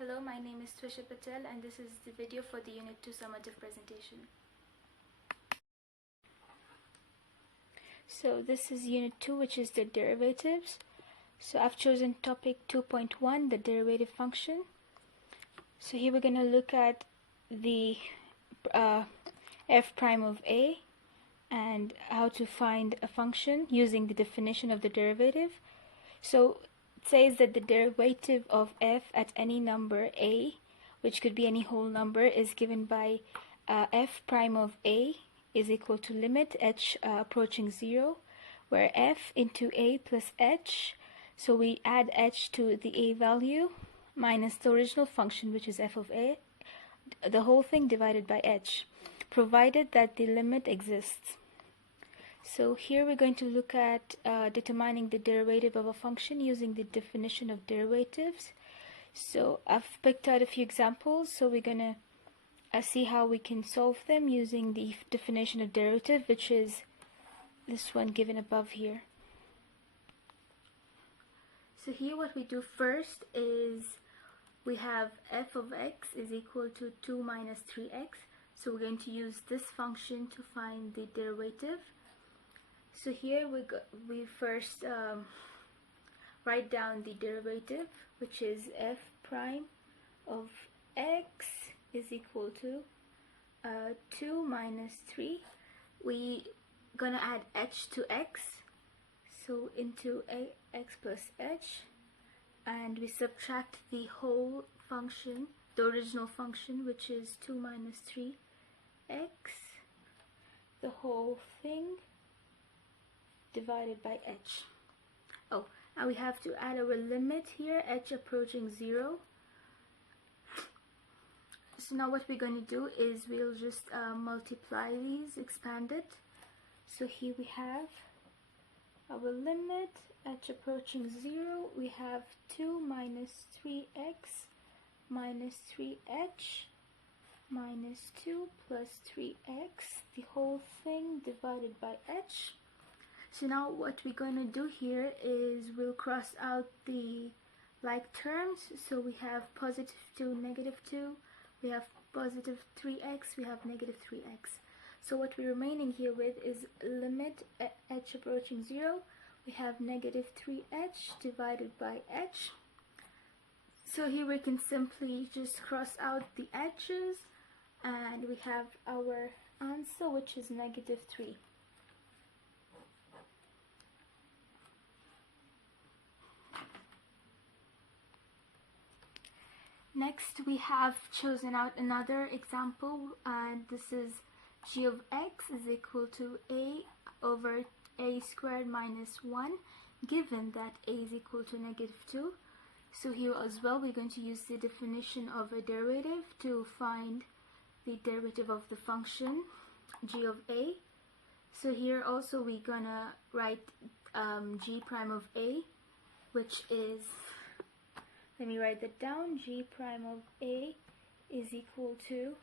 Hello, my name is Twisha Patel and this is the video for the Unit 2 summative presentation. So this is Unit 2, which is the derivatives. So I've chosen topic 2.1, the derivative function. So here we're going to look at the f prime of a and how to find a function using the definition of the derivative. So it says that the derivative of f at any number a, which could be any whole number, is given by f prime of a is equal to limit h approaching 0, where f into a plus h, so we add h to the a value minus the original function, which is f of a, the whole thing divided by h, provided that the limit exists. So here we're going to look at determining the derivative of a function using the definition of derivatives. So I've picked out a few examples, so we're going to see how we can solve them using the definition of derivative, which is this one given above here. So here what we do first is we have f of x is equal to 2 minus 3x. So we're going to use this function to find the derivative. So here we first write down the derivative, which is f prime of x is equal to 2 minus 3. We gonna add h to x, so into x plus h, and we subtract the whole function, the original function, which is 2 minus 3x, the whole thing divided by h. Oh, and we have to add our limit here, h approaching 0. So now what we're going to do is we'll just multiply these, expand it. So here we have our limit, h approaching 0. We have 2 minus 3x minus 3h minus 2 plus 3x, the whole thing divided by h. So now what we're going to do here is we'll cross out the like terms. So we have positive 2, negative 2, we have positive 3x, we have negative 3x. So what we're remaining here with is limit h approaching 0. We have negative 3h divided by h. So here we can simply just cross out the h's and we have our answer, which is negative 3. Next, we have chosen out another example, and this is g of x is equal to a over a squared minus 1, given that a is equal to negative 2. So here as well, we're going to use the definition of a derivative to find the derivative of the function g of a. So here also we're gonna write g prime of a, which is, let me write that down, g prime of a is equal to,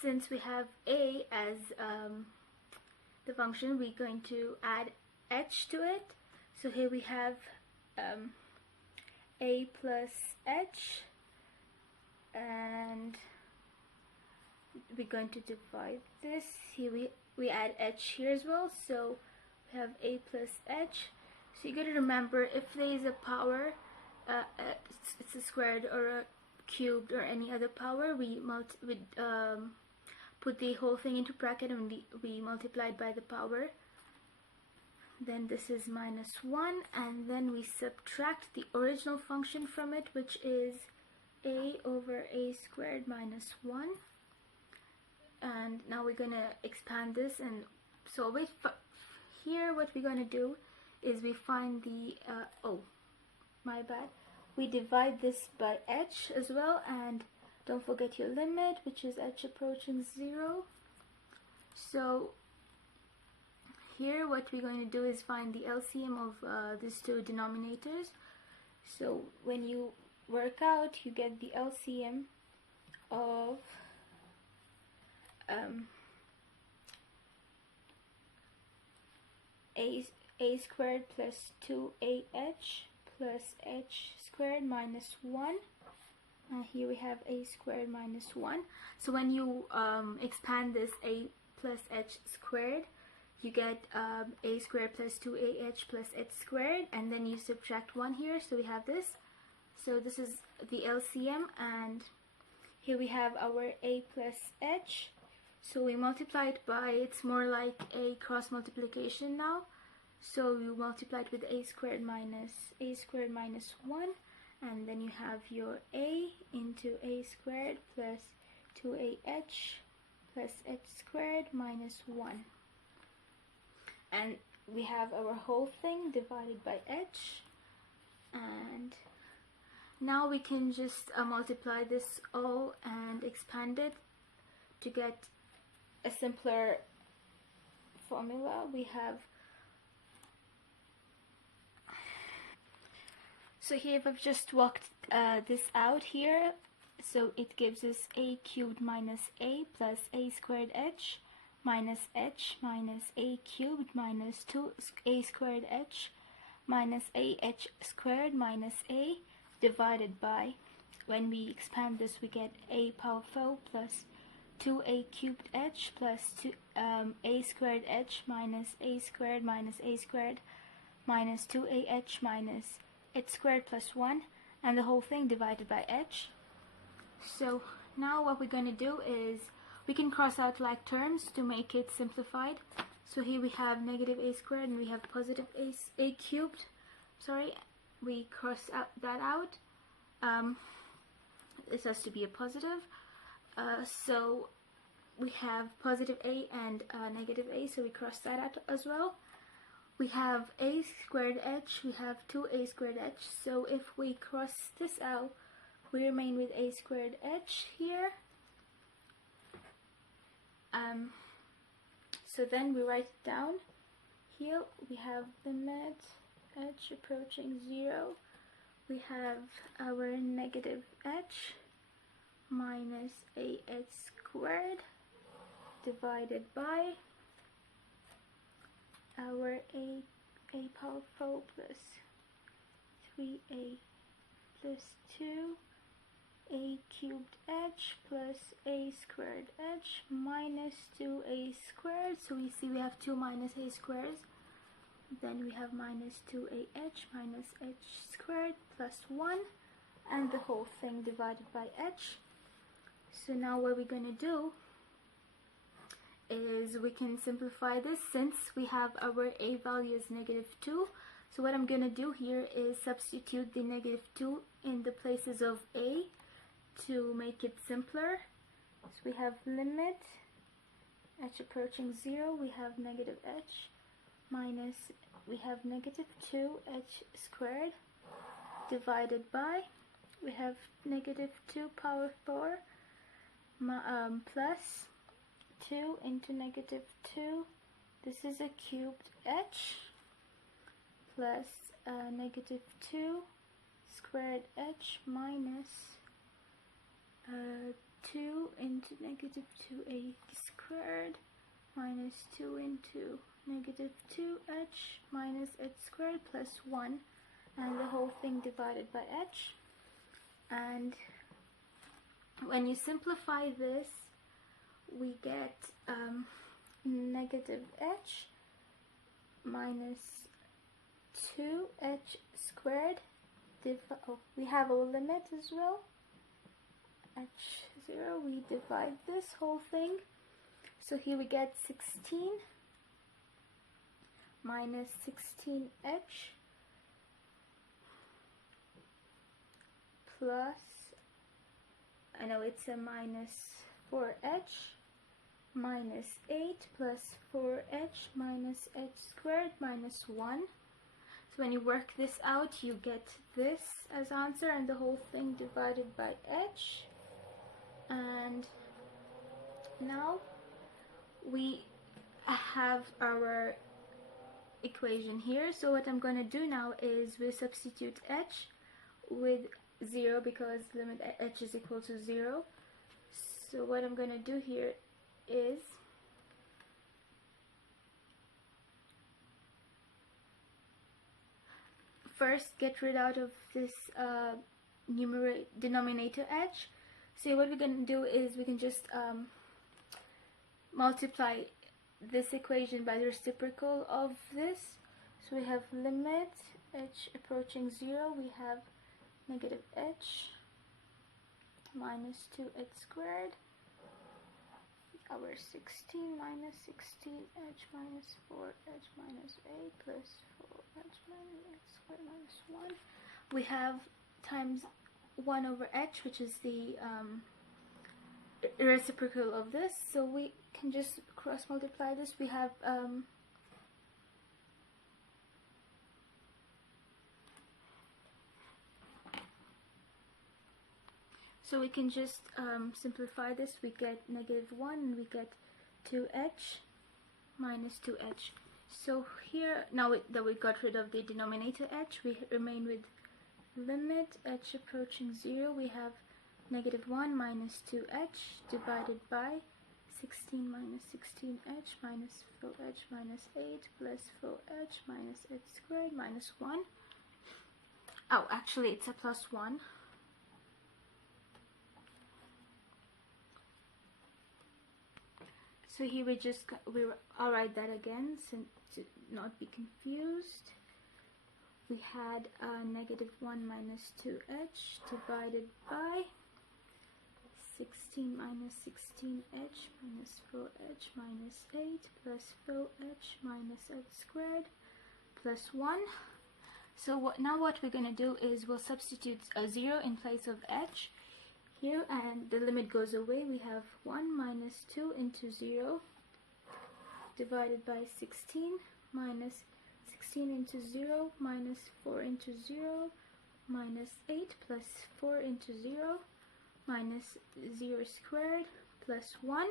since we have a as the function, we're going to add h to it. So here we have a plus h, and we're going to divide this. Here we add h here as well, so we have a plus h. So you got to remember, if there is a power, it's a squared or a cubed or any other power, we put the whole thing into bracket and we multiply it by the power. Then this is minus 1, and then we subtract the original function from it, which is a over a squared minus 1. And now we're gonna expand this and solve it. Here what we're gonna do is we find the oh my bad, we divide this by h as well, and don't forget your limit, which is h approaching 0. So here what we're going to do is find the LCM of these two denominators. So when you work out, you get the LCM of a squared plus 2ah plus h squared minus 1 Here we have a squared minus 1. So when you expand this a plus h squared, you get a squared plus 2ah plus h squared, and then you subtract 1 here, so we have this. So this is the LCM, and here we have our a plus h. So we multiply it by, it's more like a cross multiplication now. So you multiply it with a squared minus 1, and then you have your a into a squared plus 2ah plus h squared minus 1. And we have our whole thing divided by h. And now we can just multiply this all and expand it to get a simpler formula. We have, so here I've just worked this out here. So it gives us a cubed minus a plus a squared h minus a cubed minus 2a squared h minus a h squared minus a divided by, when we expand this we get a power 4 plus 2a cubed h plus a squared h minus a squared minus a squared minus 2ah minus h squared plus 1, and the whole thing divided by h. So now what we're going to do is we can cross out like terms to make it simplified. So here we have negative a squared and we have positive a cubed. Sorry, we cross out that out. This has to be a positive. So we have positive a and negative a, so we cross that out as well. We have a squared h, we have 2a squared h, so if we cross this out, we remain with a squared h here. So then we write it down. Here we have limit h approaching 0. We have our negative h minus a h squared divided by our a power 4 plus 3a plus 2 a cubed h plus a squared h minus 2a squared. So we see we have 2 minus a squares. Then we have minus 2ah minus h squared plus 1, and the whole thing divided by h. So now what we're going to do is we can simplify this since we have our a value is -2. So what I'm going to do here is substitute the -2 in the places of a to make it simpler. So we have limit h approaching 0, we have negative h minus, we have -2 h squared divided by, we have -2 power 4 plus 2 into -2, this is a cubed h plus -2 squared h minus 2 into -2a squared minus 2 into -2h minus h squared plus 1, and the whole thing divided by h. And when you simplify this, we get negative h minus 2h squared. We have our limit as well, h0. We divide this whole thing. So here we get 16 minus 16h plus, I know it's a minus 4h minus 8 plus 4h minus h squared minus 1. So when you work this out, you get this as answer, and the whole thing divided by h. And now we have our equation here. So what I'm going to do now is we substitute h with 0 because limit h is equal to 0. So what I'm going to do here is first get rid out of this denominator h. So what we're going to do is we can just multiply this equation by the reciprocal of this. So we have limit h approaching 0, we have negative h minus 2h squared over 16 minus 16h minus 4h minus 8 plus 4h minus h squared minus 1. We have times 1 over h, which is the reciprocal of this, so we can just cross multiply this. We have so we can just simplify this. We get negative 1 and we get 2h minus 2h. So here, now that we got rid of the denominator h, we remain with limit h approaching 0. We have negative 1 minus 2h divided by 16 minus 16h minus 4h minus 8 plus 4h minus h squared minus 1. Oh, actually it's a plus 1. So here I'll write that again to not be confused. We had negative 1 minus 2h divided by 16 minus 16h minus 4h minus 8 plus 4h minus h squared plus 1. So now what we're going to do is we'll substitute a 0 in place of h here, and the limit goes away. We have 1 minus 2 into 0 divided by 16 minus 16 into 0 minus 4 into 0 minus 8 plus 4 into 0 minus 0 squared plus 1.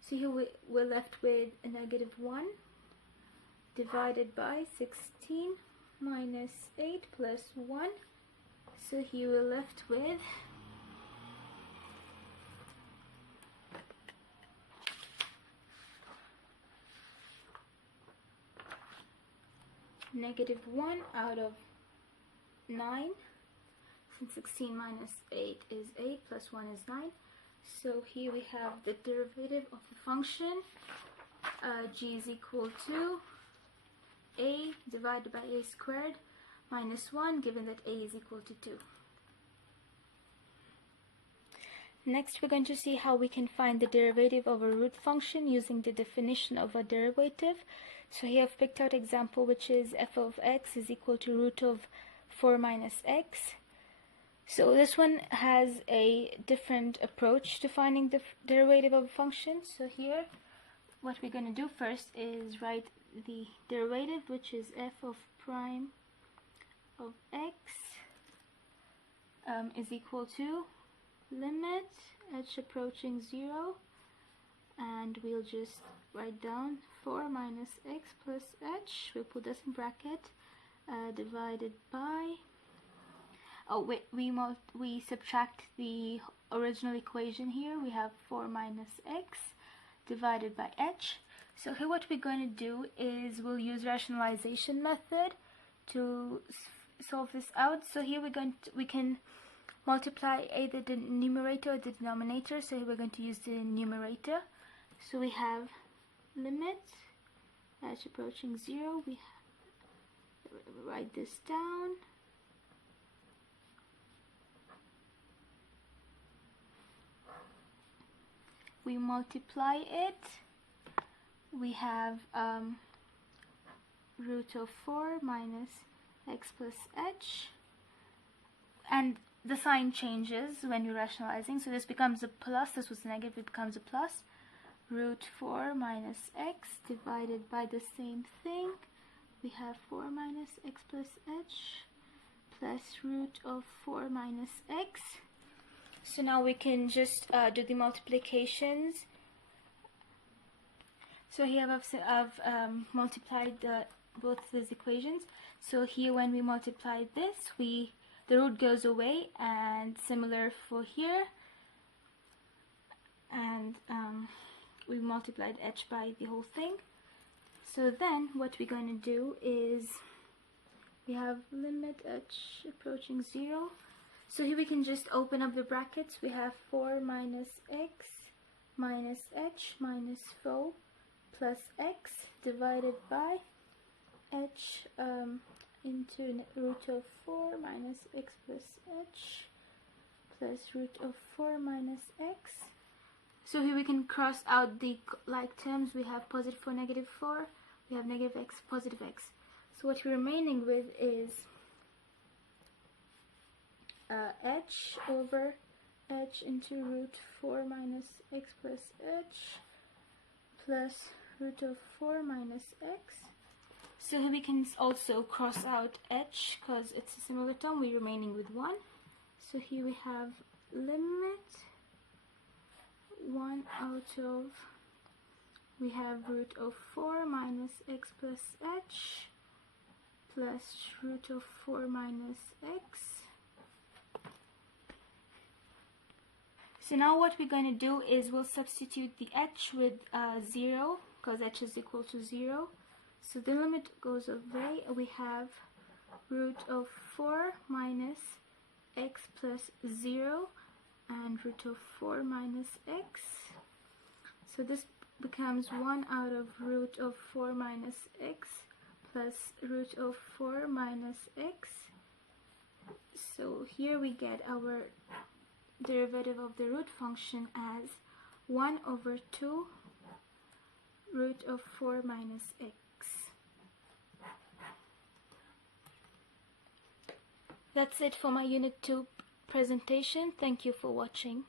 So here we're left with a negative 1 divided by 16 minus 8 plus 1. So here we're left with negative 1 out of 9. Since 16 minus 8 is 8 plus 1 is 9. So here we have the derivative of the function g is equal to a divided by a squared minus 1, given that a is equal to 2. Next, we're going to see how we can find the derivative of a root function using the definition of a derivative. So here I've picked out example, which is f of x is equal to root of 4 minus x. So this one has a different approach to finding the derivative of a function. So here, what we're going to do first is write the derivative, which is f of prime of x is equal to limit h approaching 0, and we'll just write down 4 minus x plus h, we'll put this in bracket, divided by, we subtract the original equation here. We have 4 minus x divided by h. So here what we're going to do is we'll use rationalization method to solve this out. So here we can multiply either the numerator or the denominator. So here we're going to use the numerator. So we have limit h approaching 0. We write this down. We multiply it. We have root of 4 minus x plus h, and the sign changes when you're rationalizing, so this becomes a plus. This was negative, it becomes a plus. Root 4 minus x divided by the same thing. We have 4 minus x plus h plus root of 4 minus x. So now we can just do the multiplications. So here I've multiplied both these equations. So here when we multiply this, the root goes away, and similar for here. And we multiplied h by the whole thing. So then what we're going to do is we have limit h approaching 0. So here we can just open up the brackets. We have 4 minus x minus h minus 4 plus x divided by h into root of 4 minus x plus h plus root of 4 minus x. So here we can cross out the like terms. We have positive 4, negative 4. We have negative x, positive x. So what we're remaining with is h over h into root 4 minus x plus h plus root of 4 minus x. So here we can also cross out h because it's a similar term. We're remaining with 1. So here we have limit 1 out of, we have root of 4 minus x plus h plus root of 4 minus x. So now what we're going to do is we'll substitute the h with 0 because h is equal to 0. So the limit goes away. We have root of 4 minus x plus 0 and root of 4 minus x. So this becomes 1 out of root of 4 minus x plus root of 4 minus x. So here we get our derivative of the root function as 1 over 2 root of 4 minus x. That's it for my Unit 2 presentation. Thank you for watching.